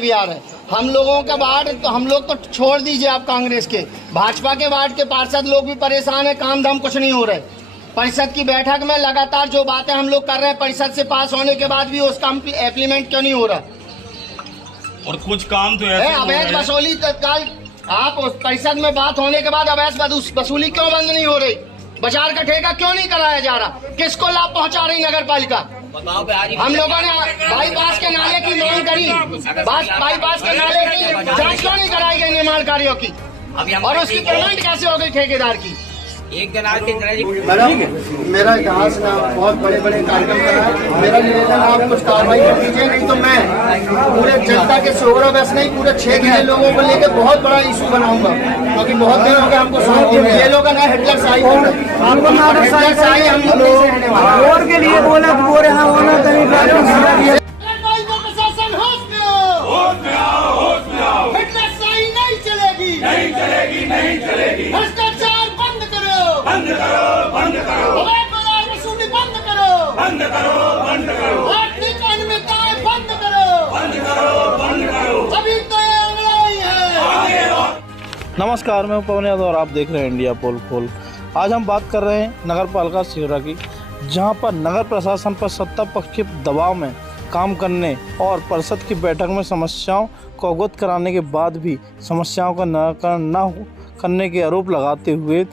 भी आ रहे हैं। हम लोगों का वार्ड तो हम लोग तो छोड़ दीजिए आप कांग्रेस के, भाजपा के वार्ड के पार्षद लोग भी परेशान है, काम धाम कुछ नहीं हो रहे। परिषद की बैठक में लगातार जो बातें हम लोग कर रहे हैं, परिषद से पास होने के बाद भी उसका इम्प्लीमेंट क्यों नहीं हो रहा? और कुछ काम तो ऐसे अवैध वसूली तत्काल, आप उस परिषद में बात होने के बाद अवैध वसूली क्यों बंद नहीं हो रही? बाजार का ठेका क्यों नहीं कराया जा रहा? किसको लाभ पहुंचा रही नगर पालिका? हम लोगों ने बाईपास के नाले की मांग करी, बाईपास के नाले की जांच क्यों नहीं कराई गई निर्माण कार्यों की, और उसकी पेमेंट कैसे हो गई ठेकेदार की? एक दिन आज मैडम, मेरा इतिहास ना बहुत बड़े बड़े कार्यक्रम करा है। मेरा निवेदन आप कुछ कार्रवाई कर दीजिए, नहीं तो मैं पूरे जनता के शोगरा बस नहीं, पूरे क्षेत्र के लोगों को लेकर बहुत बड़ा इशू बनाऊंगा, क्योंकि बहुत दिन हो गए हमको समझ ये लोग ना हिटलर शाही हम लोग के लिए बोला नहीं चलेगी। भ्रष्टाचार बंद करो, बंद करो, बंद करो। बाजार वसूली बंद करो, बंद करो, बंद करो। आर्थिक अनियमितताएं बंद करो, बंद करो, बंद करो। अभी तो लड़ाई है। नमस्कार, मैं पवन यादव और आप देख रहे हैं इंडिया पोल खोल। आज हम बात कर रहे हैं नगर पालिका सिहोरा की, जहां पर नगर प्रशासन पर सत्ता पक्ष के दबाव में काम करने और परिषद की बैठक में समस्याओं को अवगत कराने के बाद भी समस्याओं का निराकरण न करने के आरोप लगाते हुए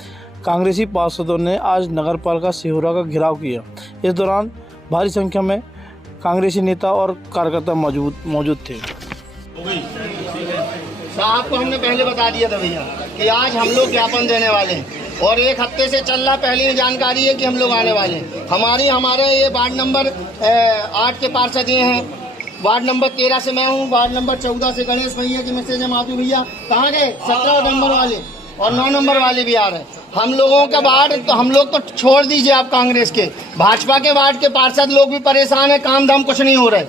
कांग्रेसी पार्षदों ने आज नगर पालिका सिहोरा का घेराव किया। इस दौरान भारी संख्या में कांग्रेसी नेता और कार्यकर्ता मौजूद थे। आपको हमने पहले बता दिया था भैया कि आज हम लोग ज्ञापन देने वाले हैं, और एक हफ्ते से चल रहा, पहले ही जानकारी है कि हम लोग आने वाले हैं। हमारे ये वार्ड नंबर 8 के पार्षद ये हैं, वार्ड नंबर 13 से मैं हूँ, वार्ड नंबर 14 से गणेश भैया की मैसेज है, माधु भैया कहाँ गए, 17 नंबर वाले और 9 नंबर वाले भी आ रहे हैं। हम लोगों का वार्ड तो हम लोग तो छोड़ दीजिए आप कांग्रेस के, भाजपा के वार्ड के पार्षद लोग भी परेशान है, काम धाम कुछ नहीं हो रहे।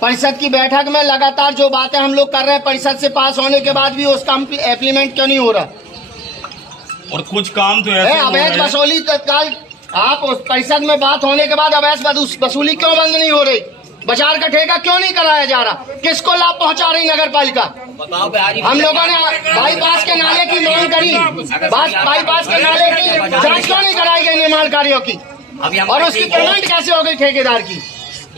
परिषद की बैठक में लगातार जो बातें हम लोग कर रहे हैं, परिषद से पास होने के बाद भी उसका इम्प्लीमेंट क्यों नहीं हो रहा? और कुछ काम तो ऐसे अवैध वसूली तत्काल, आप उस परिषद में बात होने के बाद अवैध वसूली क्यों बंद नहीं हो रही? बाजार का ठेका क्यों नहीं कराया जा रहा? किसको लाभ पहुंचा रही नगर पालिका? हम लोगों ने बाईपास के नाले की मांग करी, बाईपास के नाले की जांच क्यों नहीं कराई गई निर्माण कार्यों की, और उसकी पेमेंट कैसे हो गई ठेकेदार की?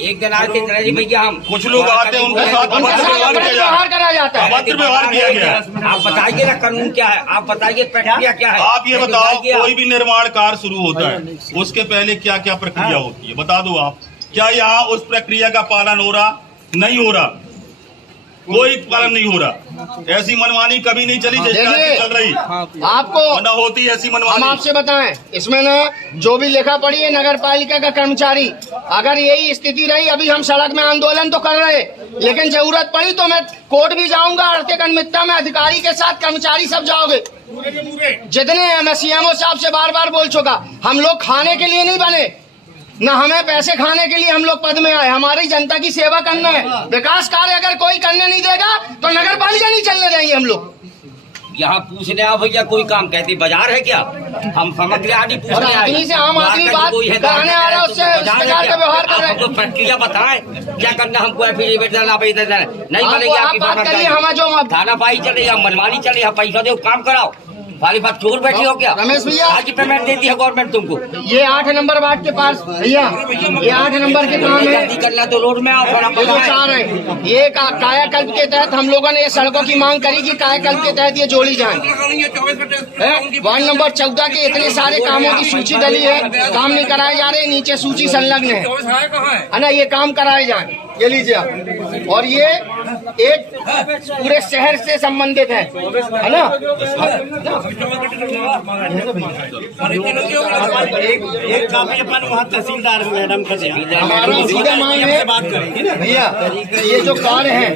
एक दिन आज भैया हम कुछ लोग आते हैं, उनके साथ व्यवहार करा जाता है, अभद्र व्यवहार किया गया। आप बताइए ना कानून क्या है, आप बताइए प्रक्रिया क्या है। आप ये बताओ, कोई भी निर्माण कार्य शुरू होता है उसके पहले क्या क्या प्रक्रिया होती है, बता दो आप। क्या यहाँ उस प्रक्रिया का पालन हो रहा? नहीं हो रहा, कोई पालन नहीं हो रहा। ऐसी मनमानी कभी नहीं चली जैसे चल रही, आपको न होती ऐसी मनमानी। हम आपसे बताएं, इसमें ना जो भी लिखा पड़ी है नगर पालिका का कर्मचारी, अगर यही स्थिति रही, अभी हम सड़क में आंदोलन तो कर रहे, लेकिन जरूरत पड़ी तो मैं कोर्ट भी जाऊंगा। आर्थिक अनियमितता में अधिकारी के साथ कर्मचारी सब जाओगे, जितने हैं। मैं सीएमओ साहब से बार बार बोल चुका, हम लोग खाने के लिए नहीं बने, न हमें पैसे खाने के लिए हम लोग पद में आए, हमारी जनता की सेवा करना है। विकास कार्य अगर कोई करने नहीं देगा तो नगर पालिका नहीं चलने देंगे हम लोग। यहाँ पूछने आओ भैया, कोई काम कहते बाजार है क्या? हम समग्र आदि पूछने आए, से आम आदमी बात कराने आ रहा है, उससे इस प्रकार का व्यवहार कर रहे हैं। हमको प्रक्रिया बताएं क्या करना, हमको एफिडेविट देना नहीं बनेगी आपकी थाना पाई चले या मनमानी चले या पैसा दो काम कराओ, सारी बात चोर बैठी हो क्या? रमेश भैया, आज पेमेंट देती है गवर्नमेंट तुमको। ये 8 नंबर वार्ड के पास भैया, ये 8 नंबर के काम है, जल्दी करना तो रोड में आओ। चाह रहे हैं ये कायाकल्प के तहत हम लोगों ने ये सड़कों की मांग करी कि कायाकल्प के तहत ये जोड़ी जाए। वार्ड नंबर 14 के इतने सारे कामों की सूची डली है, काम नहीं कराए जा रहे, नीचे सूची संलग्न है ना, ये काम कराए जाए। ये लीजिए आप, और ये एक पूरे शहर से संबंधित है ना। एक काफी अपन वहाँ तहसीलदार मैडम का हमारा सीधा मांग है भैया, ये जो कार्य है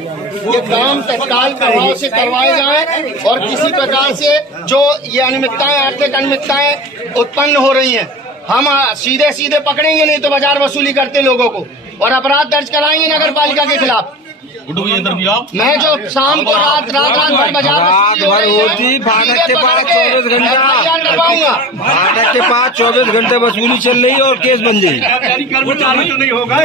ये काम तत्काल प्रभाव से करवाए जाएं, और किसी प्रकार से जो ये अनियमितताएं, आर्थिक अनियमितताएं उत्पन्न हो रही हैं, हम सीधे पकड़ेंगे, नहीं तो बाजार वसूली करते लोगों को, और अपराध दर्ज कराएंगे नगर पालिका के खिलाफ। उठो ये इधर भी आओ। मैं जो शाम को रात भर बाजार फाटक के पास 24 घंटा करवाऊंगा। फाटक के पास 24 घंटे वसूली चल रही है और केस बन जाएगी। वो चालू तो नहीं होगा।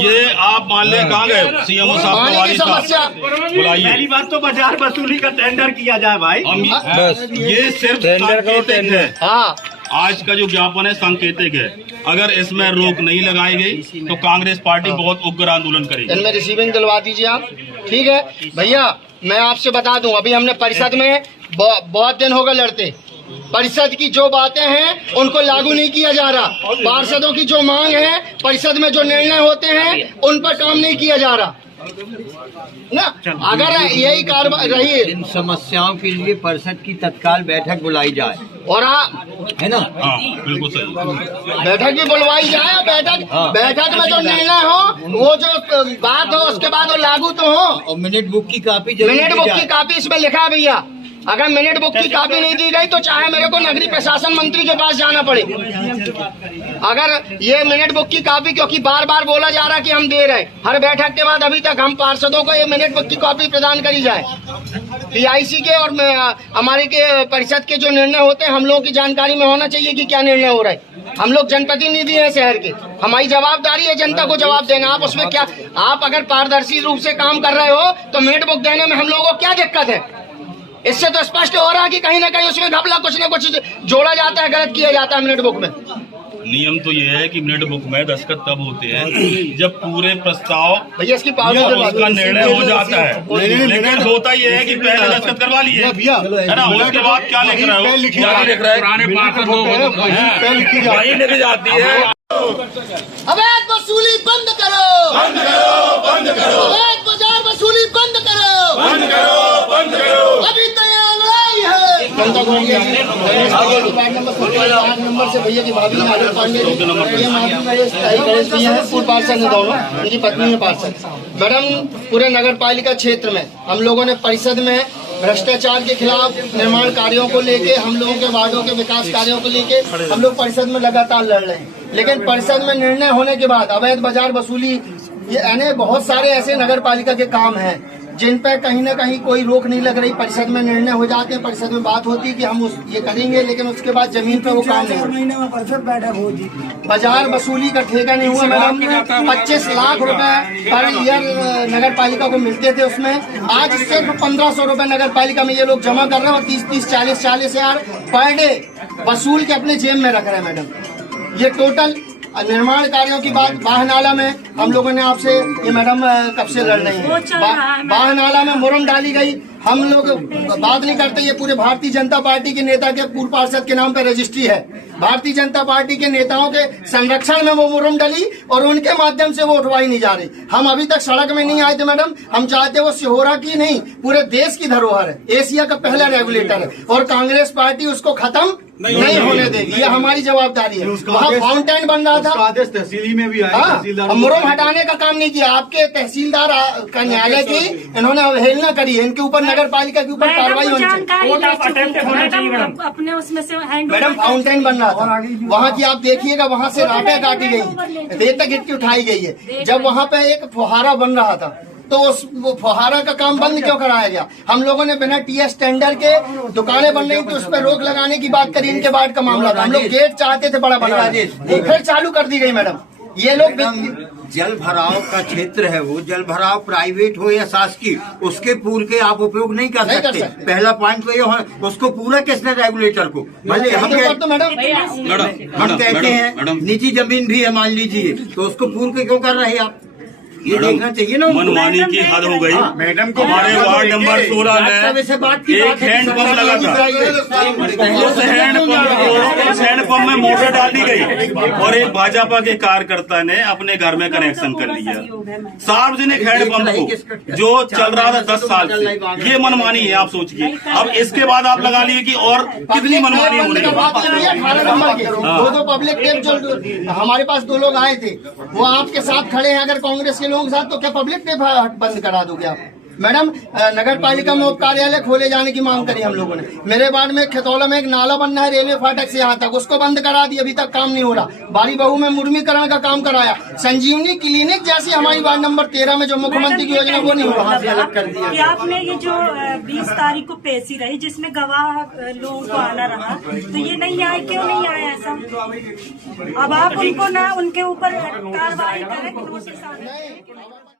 ये आप मान ले कहाँ गए सीएमओ साहब पानी की समस्या बुलाइए। पहली बात तो बाजार वसूली का टेंडर किया जाए भाई। बस ये सिर्फ टेंडर करो, सांकेतिक है। हाँ आज का जो ज्ञापन है सांकेतिक है। अगर इसमें रोक नहीं लगाई गई तो कांग्रेस पार्टी बहुत उग्र आंदोलन करेगी। इनमें रिसीविंग दिलवा दीजिए आप। ठीक है भैया, मैं आपसे बता दूं, अभी हमने परिषद में बहुत दिन हो गए लड़ते। परिषद की जो बातें हैं उनको लागू नहीं किया जा रहा। पार्षदों की जो मांग है, परिषद में जो निर्णय होते हैं उन पर काम नहीं किया जा रहा ना। अगर यही कार्रवाई रही इन समस्याओं के लिए परिषद की तत्काल बैठक बुलाई जाए और है ना। हाँ बिल्कुल सही। बैठक भी बुलवाई जाए। बैठक में जो निर्णय हो, वो जो बात हो, उसके बाद वो लागू तो हो। और मिनट बुक की कॉपी मिनट बुक की कॉपी इसमें लिखा है भैया। अगर मिनट बुक की कॉपी नहीं दी गई तो चाहे मेरे को नगरीय प्रशासन मंत्री के पास जाना पड़े। अगर ये मिनट बुक की कॉपी, क्योंकि बार बार बोला जा रहा है कि हम दे रहे, हर बैठक के बाद अभी तक हम पार्षदों को ये मिनट बुक की कॉपी प्रदान करी जाए। पीआईसी के और हमारे के परिषद के जो निर्णय होते हैं, हम लोगों की जानकारी में होना चाहिए कि क्या निर्णय हो रहा है। हम लोग जनप्रतिनिधि हैं शहर के, हमारी जवाबदारी है जनता को जवाब देना। आप उसमें क्या, आप अगर पारदर्शी रूप से काम कर रहे हो तो मिनट बुक देने में हम लोगों को क्या दिक्कत है? इससे तो स्पष्ट हो रहा है कि कहीं ना कहीं उसमें घपला कुछ न कुछ जोड़ा जाता है, गलत किया जाता है मिनट बुक में। नियम तो ये है कि मिनट बुक में दस्तखत तब होते हैं जब पूरे प्रस्ताव भैया इसकी और उसका निर्णय हो जाता है। लेकिन होता ये है कि पहले दस्तखत करवा लिए है ना, उसके बाद क्या लिख रहा है, क्या लिख रहा है, पुराने पार्षद लिख जाती है। अवैध वसूली बंद करो, बंद करो, बंद करो। अवैध बाजार वसूली बंद करो, बंद करो, बंद करो। अभी तो ये लड़ाई है। जनता को वार्ड नंबर से भैया की भाभी माधव पांडे पूर्व पार्षद है, दोनों उनकी पत्नी है पार्षद। मैडम, पूरे नगर पालिका क्षेत्र में हम लोगों ने परिषद में भ्रष्टाचार के खिलाफ, निर्माण कार्यों को लेके, हम लोगों के वार्डों के विकास कार्यों को लेके हम लोग परिषद में लगातार लड़ रहे हैं। लेकिन परिषद में निर्णय होने के बाद अवैध बाजार वसूली, ये यानी बहुत सारे ऐसे नगर पालिका के काम हैं जिन पर कहीं न कहीं कोई रोक नहीं लग रही। परिषद में निर्णय हो जाते हैं, परिषद में बात होती है कि हम ये करेंगे, लेकिन उसके बाद जमीन पे वो काम नहीं होता। बाजार वसूली का ठेका नहीं हुआ मैडम। 25 लाख रुपए पर ईयर नगर पालिका को मिलते थे, उसमें आज सिर्फ 1500 रुपए नगर पालिका में ये लोग जमा कर रहे हैं और 30-30, 40-40 हजार पर डे वसूल के अपने जेब में रख रहे हैं मैडम। ये टोटल निर्माण कार्यों की बात, बाहनाला में हम लोगों ने आपसे, ये मैडम कब से लड़ रही है, बाहनाला में मुरम डाली गई। हम लोग बात नहीं करते, ये पूरे भारतीय जनता पार्टी के नेता के पूर्व पार्षद के नाम पे रजिस्ट्री है। भारतीय जनता पार्टी के नेताओं के संरक्षण में वो मुरम डली और उनके माध्यम से वो उठवाई नहीं जा रही। हम अभी तक सड़क में नहीं आए थे मैडम। हम चाहते वो सिहोरा की नहीं, पूरे देश की धरोहर है, एशिया का पहला रेगुलेटर है और कांग्रेस पार्टी उसको खत्म नहीं होने देगी। ये हमारी जवाबदारी है। वहाँ फाउंटेन बन रहा था, आदेश तहसीली में भी आया। मुरम हटाने का काम नहीं किया। आपके तहसीलदार का न्यायालय की इन्होंने अवहेलना करी है। इनके ऊपर नगर पालिका के ऊपर कार्रवाई होनी चाहिए। अपने उसमें से मैडम फाउंटेन बन रहा था, वहाँ की आप देखिएगा, वहाँ से राटें काटी गई, रेत गिट्टी उठाई गई है। जब वहाँ पे एक फुहारा बन रहा था तो उस फुहारा का काम बंद क्यों कराया गया? हम लोगों ने बिना टीएस टेंडर के दुकानें बन रही थी, उस पर रोक लगाने की बात करी। इनके बाद का मामला था, हम लोग गेट चाहते थे बड़ा बना, वो फिर चालू कर दी गई मैडम। ये लोग जल भराव का क्षेत्र है, वो जल भराव प्राइवेट हो या शासकीय, उसके पूल के आप उपयोग नहीं कर सकते। पहला पॉइंट तो ये है, उसको पूरा किसने रेगुलेटर को, भले हम कहते हैं निजी जमीन भी है मान लीजिए, तो उसको पूल के क्यों कर रहे हैं आप? ये देखना चाहिए ना। मनमानी की हद हो गई। मैडम को हमारे वार्ड नंबर 16 में एक हैंड पंप लगा था, उस हैंड पंप में मोटर डाल दी गई और एक भाजपा के कार्यकर्ता ने अपने घर में कनेक्शन कर लिया सार्वजनिक हैंड पंप को, जो चल रहा था 10 साल से। ये मनमानी है, आप सोचिए। अब इसके बाद आप लगा लिए कि और कितनी मनमानी होने की बात। 18 नंबर के दो पब्लिक टेप जो हमारे पास 2 लोग आए थे, वो आपके साथ खड़े हैं। अगर कांग्रेस के लोगों के साथ तो क्या पब्लिक टेप बंद करा दोगे आप? मैडम नगर पालिका में उप कार्यालय खोले जाने की मांग करी हम लोगों ने। मेरे वार्ड में खतौला में एक नाला बनना है रेलवे फाटक से यहाँ तक, उसको बंद करा दिया, अभी तक काम नहीं हो रहा। बारी बहू में मुर्मीकरण का काम कराया। संजीवनी क्लिनिक जैसी हमारी वार्ड नंबर 13 में जो मुख्यमंत्री की योजना वो नहीं हुआ, वहाँ से अलग कर दिया। कि आपने ये जो 20 तारीख को पेशी रही जिसमें गवाह लोगों को आना रहा, तो ये नहीं आए, क्यों नहीं आए ऐसा? अब आप उनको ना उनके ऊपर कार्रवाई करें, नोटिस आने।